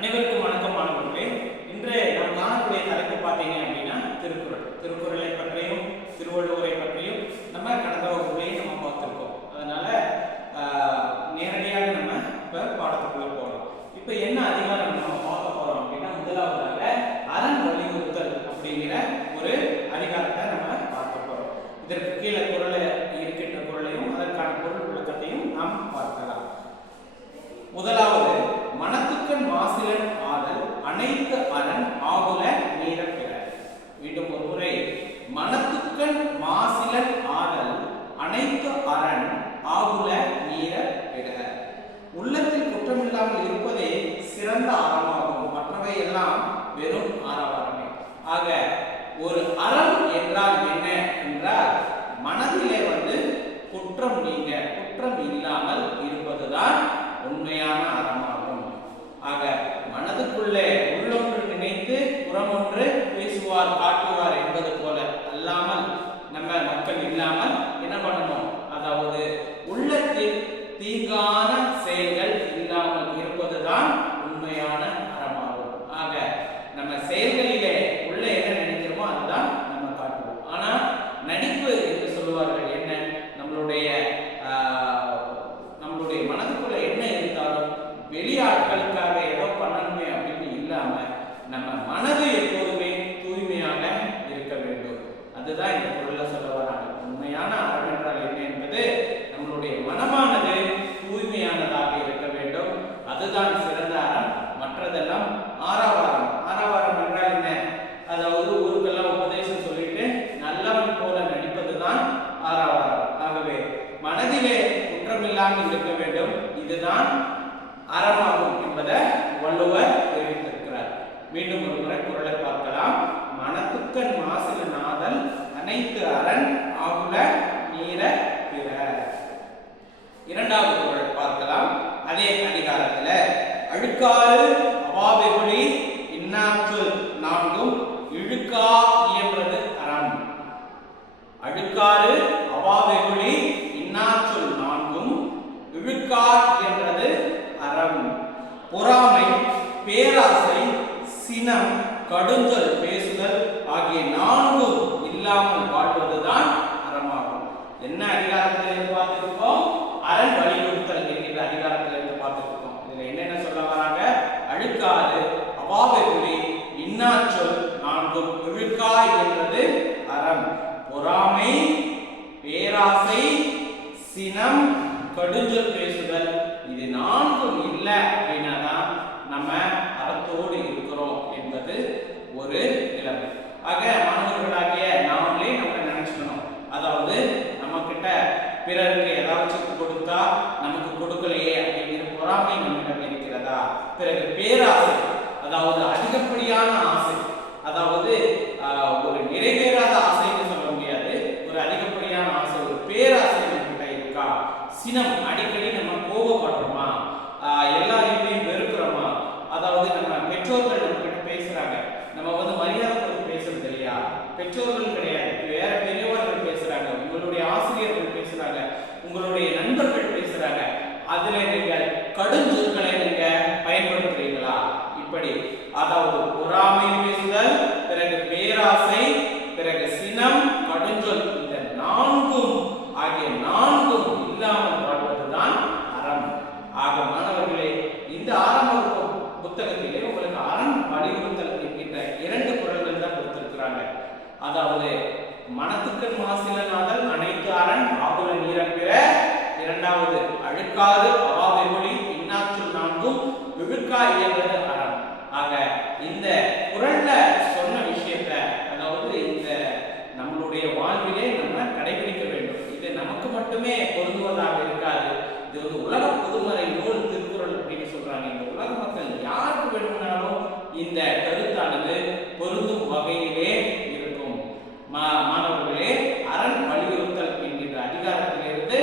அனைவருக்கும் வணக்கம் மாணவர்களே. இன்று நாம் காணக்கூடிய தலைப்பு பார்த்தீங்க அப்படின்னா திருக்குறளை பற்றியும் திருவள்ளுவரை பற்றியும் நம்ம கடந்த வகுப்புலையும் நம்ம பார்த்துருக்கோம். அதனால நேரடியாக நம்ம இப்போ பாடத்துக்குள்ள போகலாம். இப்போ என்ன அதிகாரம் நம்ம பார்க்க போறோம் அப்படின்னா, முதலாவதாக அரண் வலியுறுத்தல் அப்படிங்கிற ஒரு அதிகாரத்தை நம்ம பார்க்க போறோம். இதற்கு கீழே குறளை இருக்கின்ற குறளையும் அதற்கான பொருள் விளக்கத்தையும் நாம் பார்க்கலாம். முதலாவது, மனத்துக்கண் மாசிலன் ஆதல் அனைத்து அரண் ஆகுல நீர பிற. மீண்டும் ஒரு முறை, மனத்துக்கண் மாசிலன் ஆதல் அனைத்து அரண் ஆகுல நீர பிற. உள்ளத்தில் குற்றமில்லாமல் இருப்பதே சிறந்த அறமாகும், மற்றவை எல்லாம் வெறும் ஆரவாரமே. ஆக ஒரு அறம் என்றால் என்ன என்றால், மனதிலே குற்றம் நீங்க குற்றம் இல்லாமல் இருப்பதுதான் உண்மையான அறமாகும். ஆக மனதுக்குள்ளே உள்ளொன்று நினைத்து புறமொன்று பேசுவார் காட்டுவார் என்பது போல அல்லாமல் நம்ம மக்கள் இல்லாமல் என்ன பண்ணணும், அதாவது உள்ளத்தில் தீங்கான செயல்கள் இல்லாமல் இருப்பதுதான் உண்மையான அறமாகும். ஆக நம்ம செயல்களிலே உள்ள என்ன நினைக்கிறோமோ அதுதான் நம்ம காட்டுவோம். ஆனா நடிப்பு என்று சொல்லுவார்கள். என்ன, நம்மளுடைய மனதுக்குள்ள என்ன இருந்தாலும் வெளியாட்களுக்காக ஏதோ பண்ணணுமே அப்படின்னு இல்லாம நம்ம மனது எப்போதுமே தூய்மையாக இருக்க வேண்டும். அதுதான் இந்த பொருளை சொல்ல வராங்க. உண்மையான அறம் என்றால் என்ன என்பது, நம்மளுடைய மனமானது தூய்மையானதாக இருக்க வேண்டும். அதுதான் சிறந்த அறம். மற்றதெல்லாம் ஆரவாரம். ஆரவாரம் என்றால் என்ன, அதாவது ஊருக்கெல்லாம் உபதேசம் சொல்லிட்டு நல்லவன் போல நடிப்பதுதான் ஆரவாரம். ஆகவே மனதிலே குற்றமில்லாமல் இருக்க வேண்டும், இதுதான் அறமாகும் என்பதை வள்ளுவர் தெரிவித்திருக்கிறார். மீண்டும் ஒரு முறை குறளை பார்க்கலாம். மனத்துக்கண் மாசிலன் ஆதல் அனைத்து அரண் ஆகுல நீர பிற. இரண்டாவது குறள் பார்க்கலாம். அதே அதிகாரத்துல, அழுக்காறு அவாவெகுளி இன்னாற்றல் நான்கும் இழுக்கா இயன்றது அறம். அழுக்காறு அவாவெகுளி இன்னாற்றல் நான்கும் இழுக்கார் என்றது அறம். பொறாமை, பேராசை, சினம், கடுஞ்சொல் பேசுதல் ஆகிய நான்கும் இல்லாமல் வாழ்வதுதான் அறமாகும். என்ன அதிகாரத்திலிருந்து பார்த்திருக்கோம்? அரண் வலியுறுத்தல் என்கின்ற அதிகாரத்திலிருந்து பார்த்திருக்கோம். இதுல என்னென்ன சொல்ல வராங்க? அழுக்காறு அவாவெகுளி இன்னாற்றல் நான்கும் இழுக்காய் என்றது அறம். பொறாமை, பேராசை, சினம், கடுஞ்சொல் பேசுதல், இது நான்கும் இல்லை அப்படின்னா தான் நம்ம அறத்தோடு இருக்கிறோம் என்பது ஒரு நிலைமை. ஆக மாணவர்களாகிய நாமளே நம்ம நினைச்சுக்கணும், அதாவது நம்ம கிட்ட பிறருக்கு ஏதாச்சும் கொடுத்தா நமக்கு கொடுக்கலையே அப்படிங்கிற பொறாமை நம்மிடம் இருக்கிறதா? பிறகு பேராசை, அதாவது அதிகப்படியான ஆசை, அதாவது ஒரு நிறைவேறாத ஆசைன்னு சொல்ல முடியாது, ஒரு அதிகப்படியான ஆசை, ஒரு பேராசை நம்மகிட்ட இருக்கா? சினம், அடிக்கடி நம்ம கோபப்படுறோமா? எல்லாரையுமே வெறுக்கிறோமா? அதாவது நம்ம பெற்றோர்கள் நம்ம கிட்ட பேசுறாங்க, நம்ம மரியாதை கொடுத்து பேசுறது இல்லையா? பெற்றோர்கள் கிடையாது, வேற பெரியவர்கள் பேசுறாங்க, உங்களுடைய ஆசிரியர்கள் பேசுறாங்க, உங்களுடைய நண்பர்கள் பேசுறாங்க, அதுல நீங்கள் கடுஞ்சொற்களை நீங்க பயன்படுத்துறீங்களா? இப்படி அதாவது பொறாமை பேசுதல், பிறகு பேராசை, பிறகு சினம், கடுஞ்சொல், இந்த நான்கும் ஆகிய நான்கும் இல்லாமல் வாழ்வதுதான் அறம். ஆக மாணவர்களே, இந்த ஆரம்ப புத்தகத்திலே உங்களுக்கு அறம் வலியுறுத்தல் என்கின்ற இரண்டு குறள்கள் தான் கொடுத்திருக்கிறாங்க. அதாவது மனத்துக்கண் மாசிலன் ஆதல் அனைத்து அரண் ஆகுல நீர பிற. இரண்டாவது, அழுக்காறு அவாவெகுளி இன்னாற்றல் நான்கும் இழுக்கா இயன்றது அறம். ஆக இந்த குறள்ல சொன்ன விஷயத்தை, அதாவது இந்த நம்மளுடைய வாழ்விலே நம்ம கடைபிடிக்க வேண்டும். இது நமக்கு மட்டுமே பொருந்துவதாக இருக்காது. இது உலக பொதுமறை நூல் திருக்குறள் அப்படின்னு சொல்றாங்க. இந்த உலக மக்கள் யாருக்கு வேணும்னாலும் இந்த கருத்தானது பொருந்தும் வகையிலே இருக்கும். மாணவர்களே, அரண் வலியுறுத்தல் என்கின்ற அதிகாரத்திலிருந்து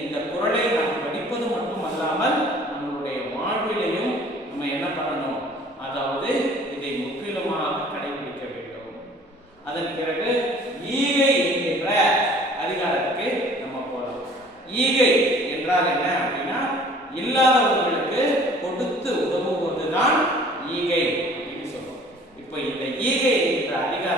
இந்த குறளை நாம் படிப்பது மட்டுமல்லாமல் நம்மளுடைய வாழ்விலையும் நம்ம என்ன பண்ணணும், இப்போ இந்த ஈகை என்ற அதிகாரம்